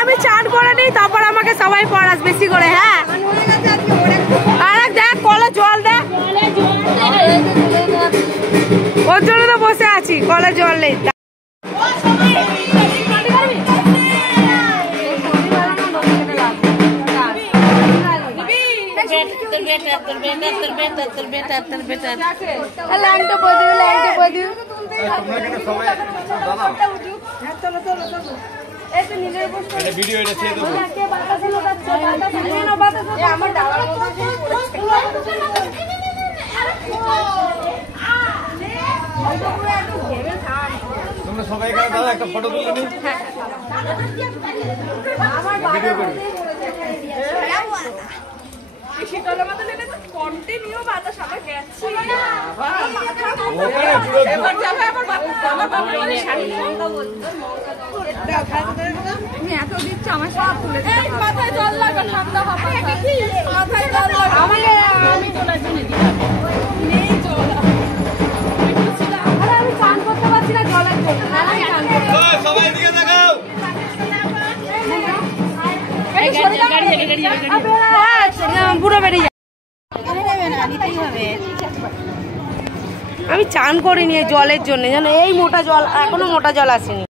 আমি চান করে নিই, তারপর আমাকে সবাই পড়াস বেশি করে। হ্যাঁ, আরে দেখ কলে জল দে, ওর জন্য তো বসে আছি, কলে জল নেই। সবাই একটা ফটো তুলে নিই। কন্টিনিউ বাতাস আমার গেছে। তুমি এত দিচ্ছ আমার সব তুলে মাথায় জল লাগা, ঠান্ডা হবে, মাথায় জল লাগা, আমি তোলার জন্য নেই জল। আমি চান করতে পারছি না জলের জন্য। সবাই দিকে দেখাও। পুরো বেরিয়ে আমি চান করিনি জলের জন্য, জানো এই মোটা জল, এখনো মোটা জল আসেনি।